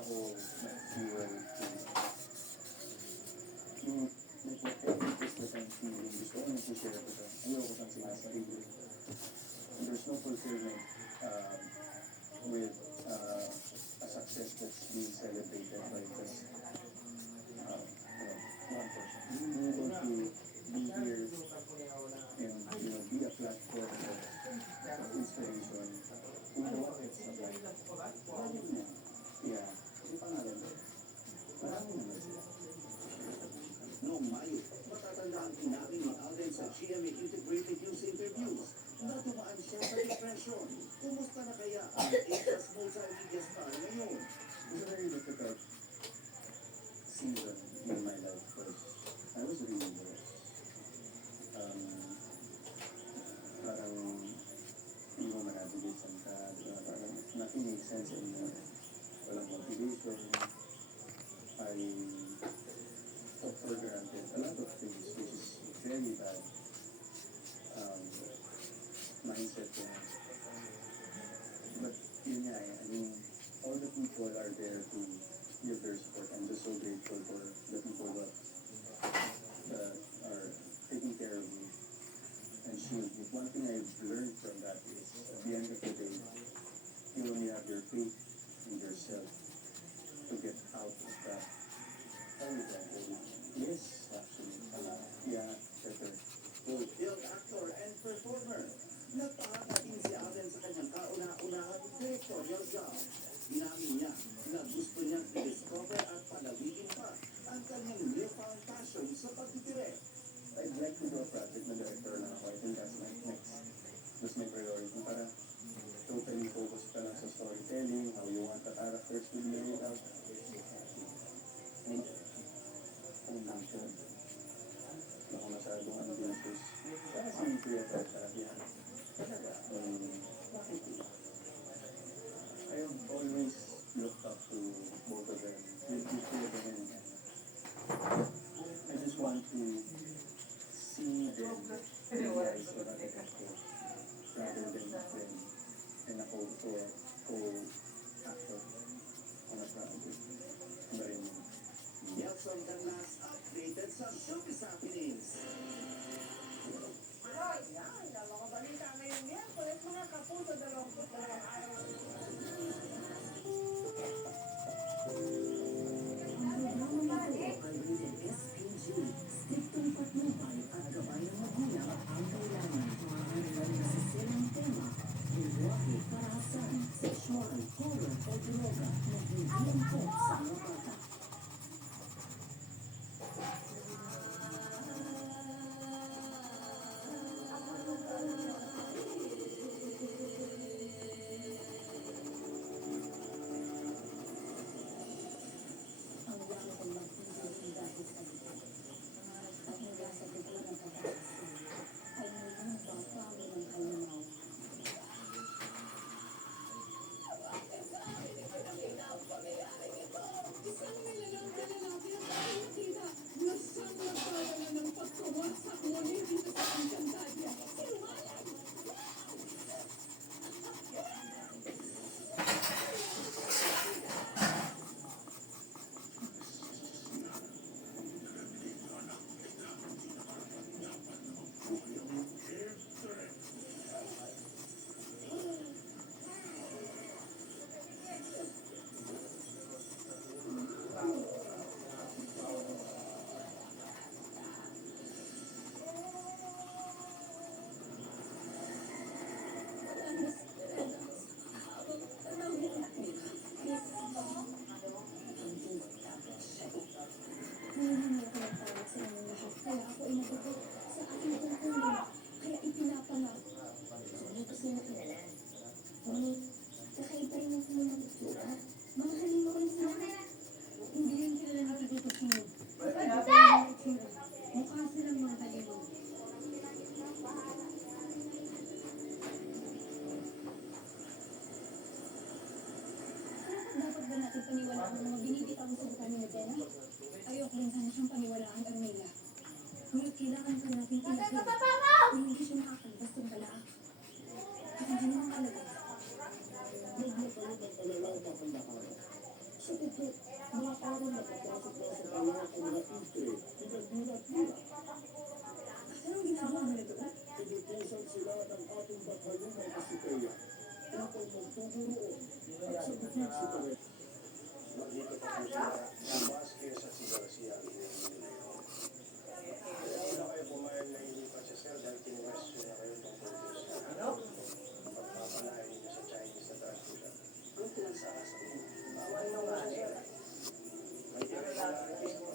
ako na-fuel to yung like whatever it is that I'm feeling, gusto ko nag-share ko siya. Ayoko siyang sinasarili. And there's no fulfillment with a success that's being celebrated by just one person. Being able to be here and be a platform of inspiration in the walks of life. Yeah. Yung pangalan mo. Marami naman sila. Noong Mayo, matatandaan inamin ni Alden sa GMA Integrated News Interviews na dumaan siya sa depression. Kumusta na kaya ang A-class multimedia star ngayon? It was a very difficult season in my life because I was really lost. Parang hindi mo manabigay saan ka, parang nothing makes sense anymore. Walang motivation. I took for granted a lot of things, which is very bad mindset ko. But yun nga I mean, all the people are there to give their support. I'm just so grateful for the people that are taking care of me and shield me. One thing I've learned from that is, at the end of the day, you only have your faith in yourself to get out of that. Yes, actually. Yeah, better. Fulfilled actor and performer. Nagpahatating si Alden sa kanyang kauna-unahang directorial job. Inamin niya na gusto niyang i-discover at palawigin pa ang kanyang newfound passion sa pagtitirek. I'd like to do a project na director lang ako. I think that's my priority. Para totally focus ka lang sa storytelling, how you want the characters to be laid out. And ang nature. Wala ko masyadong ambitious. Para si Kuya Tata, yan. Talaga. Bakit? I have always looked up to both of them. With two of them. I just want to see them realize what I can do rather than them and a co-actor on a project. Ano rin yun? Nelson Canlas updated sa showbiz happenings. Yan, ang mga balita ngayon yan. Kulit mga kapuso, 22 araw. Ang programa nito ay rated SPG, striktong patnubay at gabay ng magulang ang kailangan. Maaaring nasisirang tema, lingwahe, karahasan, sexual, horror o droga na hindi angkop sa mga bata. Ang yaman kong magpipili dahil sa likod. At mula sa dugo ng pagkakasin, ay ngayon papami ng kalinaw. Isang nilalang ka lalaki ang nakikita na siyang nagpadala ng pagkawasak muli dito sa Encantadia. Sinumayan! Hinihingi ako ng tawad sa inyong lahat, kaya ako ay nagugot sa aking tungkulin, kaya ipinapanap. Hindi ko sila kilala. Ngunit, kakaiba rin ang kanilang itsura. Mahalin mo rin sila. Hindi rin kilala ni Tito Sino. Mukha silang mga halimaw. Dapat ba natin paniwalaan ang mga binibitaw sa buka ni Medina? Ayoko rin sana siyang paniwalaan, Armela. Ngunit kailangan pa natin tinakil na hindi siya nakakalabas ng balaa. At hindi naman kalagay. Nagmapalabang pala lang papunta ka. So Sa pagkat mga araw na papasok na sa kanya ang mga itre, pinagdilat-dilat. Anong ginagawa mo nito? Pinitisan sila ng ating batalyon ng Kasipeya upang magtuturo at sa bukid si Pare. Nandito pa po sila na Vasquez at si Garcia. Kaya wala kayo pumayag na hindi pa siya sir dahil kinwestiyon na kayo tungkol po sa pagpapalain niyo sa Chinese na trust po siya. Kung pinagsakasa mo, Bawal nung nga sir. May irregularities po